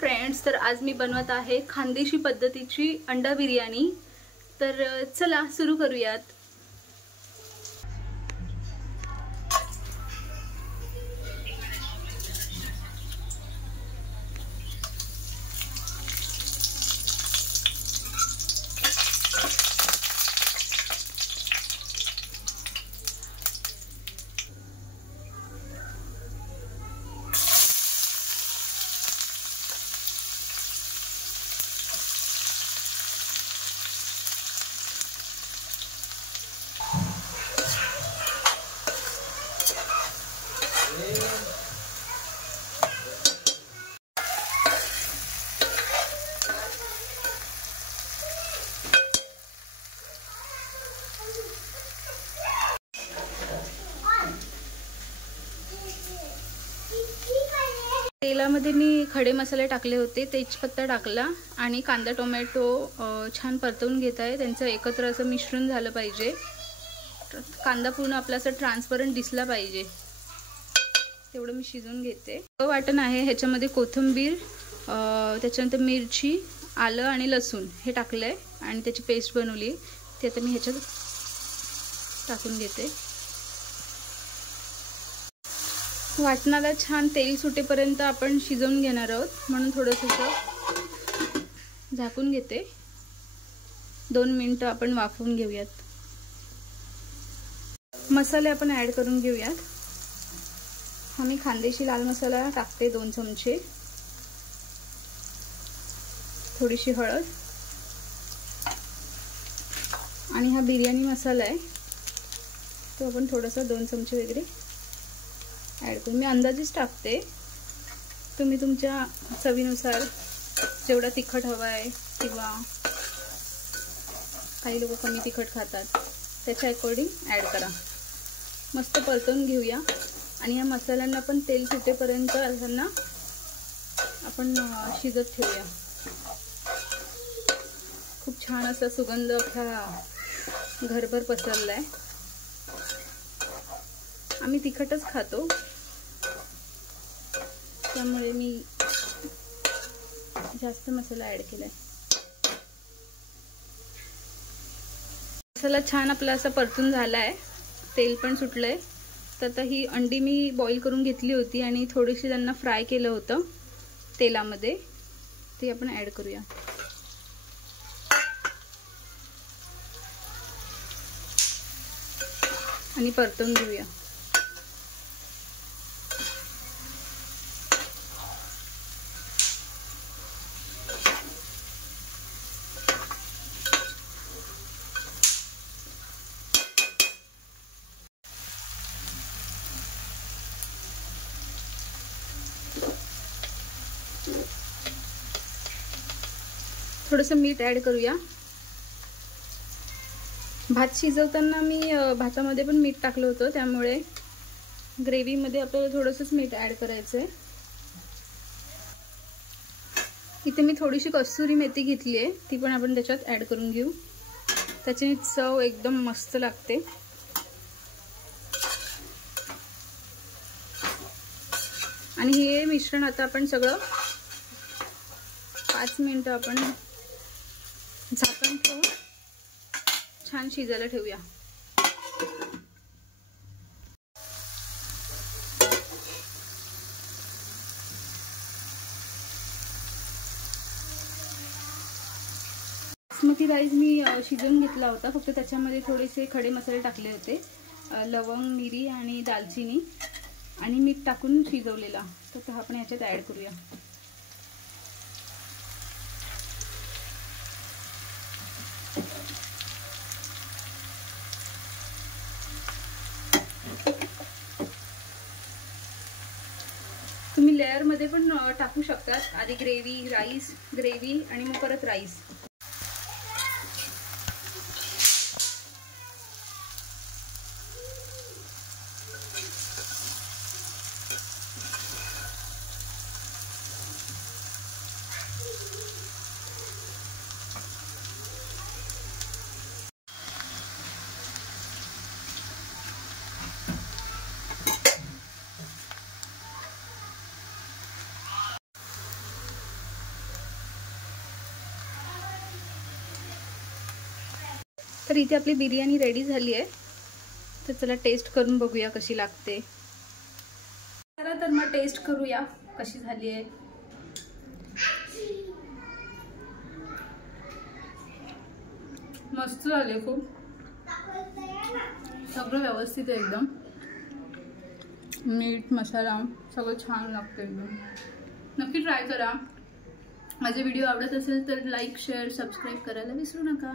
फ्रेंड्स, तर आज मी बनवत आहे खानदेशी पद्धतीची अंडा बिर्याणी। तर चला सुरू करूयात। तेलामध्ये मी खडे मसाले टाकले होते, तेजपत्ता टाकला आणि कांदा टोमॅटो छान परतवून घेत आहे। त्यांचं एकत्र असं मिश्रण झालं पाहिजे। कांदा पूर्ण आपला असं ट्रान्सपरंट दिसला पाहिजे तेवढं मी शिजवून घेते। वाटण आहे, ह्याच्यामध्ये कोथिंबीर, त्याच्यानंतर मिरची, आलं आणि लसूण हे टाकलंय आणि त्याची पेस्ट बनवली, ते आता मी ह्याच्यात टाकून घेते। वाटणाला छान तेल सुटेपर्यंत आपण शिजवून घेणार आहोत, म्हणून थोडंसं झाकून घेते। 2 मिनिटं आपण वाफवून घेऊयात। मसाले आपण ॲड करून घेऊयात। हा मी खानदेशी लाल मसाला टाकते 2 चमचे, थोडीशी हळद आणि हा बिर्याणी मसाला आहे तो आपण थोडासा 2 चमचे वगैरे ॲड करून, मी अंदाजेच टाकते, तुम्ही तुमच्या चवीनुसार जेवढा तिखट हवा आहे किंवा काही लोक कमी तिखट खातात त्याच्या अकॉर्डिंग ॲड करा। मस्त परतवून घेऊया आणि या मसाल्यांना पण तेल सुटेपर्यंत त्यांना आपण शिजत ठेवूया। खूप छान असा सुगंध अख्खा घरभर पसरला आहे। आम्ही तिखटच खातो त्यामुळे मी जास्त मसाला ॲड केलाय। मसाला छान आपला असा परतून झालाय, तेल पण सुटलंय। तर आता ही अंडी मी बॉईल करून घेतली होती आणि थोडीशी त्यांना फ्राय केलं होतं तेलामध्ये, ते आपण ॲड करूया आणि परतून घेऊया। थोडंसं मीठ ॲड करूया। भात शिजवताना मी भातामध्ये पण मीठ टाकलं होतं, त्यामुळे ग्रेव्हीमध्ये आपल्याला थोडंसंच मीठ ॲड करायचं आहे। इथे मी थोडीशी कसुरी मेथी घेतली आहे, ती पण आपण त्याच्यात ॲड करून घेऊ, त्याची चव एकदम मस्त लागते। आणि हे मिश्रण आता आपण सगळं 5 मिनिटं आपण झाकण ठेवून छान शिजायला ठेवूया। बासमती राईस मी शिजवून घेतला होता, फक्त त्याच्यामध्ये थोडेसे खडे मसाले टाकले होते, लवंग, मिरी आणि दालचिनी आणि मीठ टाकून शिजवलेला, तर आपण ह्याच्यात ॲड करूया। तुम्ही लेयर मध्ये पण टाकू शकतात, आधी ग्रेव्ही, राईस, ग्रेव्ही आणि मग परत राईस। तर इथे आपली बिर्याणी रेडी झाली आहे. तर चला टेस्ट करून बघूया कशी लागते. चला तर मग टेस्ट करूया कशी झाली आहे. मस्त झाले, खूप सगळं व्यवस्थित आहे एकदम. मीठ मसाला सगळं छान लागतं एकदम. नक्की ट्राय करा. माझे व्हिडिओ आवडत असेल तर लाईक शेअर सबस्क्राईब करायला विसरू नका.